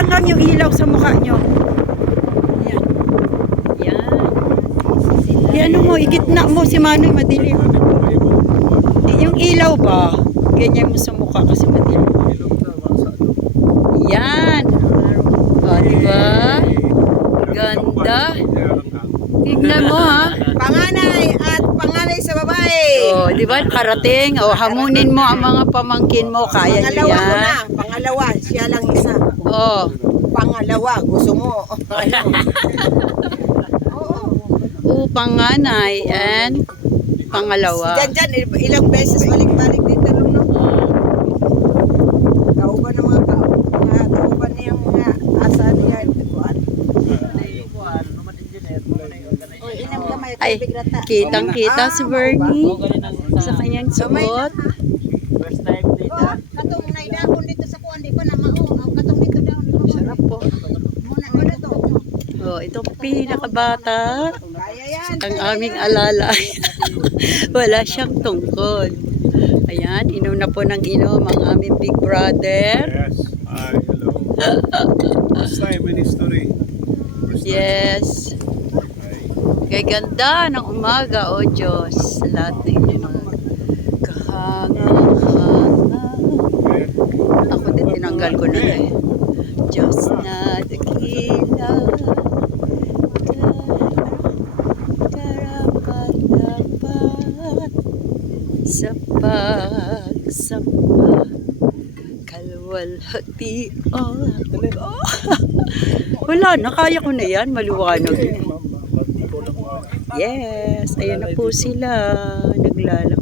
hanggang yung ilaw sa mukha nyo. Yan. Yan. Yan mo, igitna mo si Manoy, madilim. Yung ilaw ba? Ganyan mo sa mukha kasi madilim. Yan. O, diba? Ganda. Tignan mo ha. Panganay at panganay sa babae. O, diba? Karating. O, hamunin mo ang mga pamangkin mo. Kaya nyo Pangalawa ko na. yan. Pangalawa. Siya lang isa. O. Pangalawa. Gusto mo. Oo. Panganay and pangalawa. Diyan, ilang beses balik-balik dito rin, no? Kauban ng mga kauban niyang asa niya. Ay, kitang-kita si Bernie sa kanyang suot. First time dito. Katong naidakon dito sa kuan, di ba na mao? Katong dito daw. Sarap po. Muna to. Oh, itong pinakabata, Kaya yan. ang aming alalay. Wala siyang tungkol. Ayan, inom na po ng inom ang aming big brother. Yes. Hi, hello. First time in history. First time. Yes. Kay ganda ng umaga, o Diyos. Sa lahat ng inyong mga kahanga-hanga. Ako din, tinanggal ko na eh. Diyos na dakila, karapat-dapat sa pagsamba, kalwalhati. Wala na, kaya ko na yan, maliwanag na. Yes, ayan na po sila, naglalakad.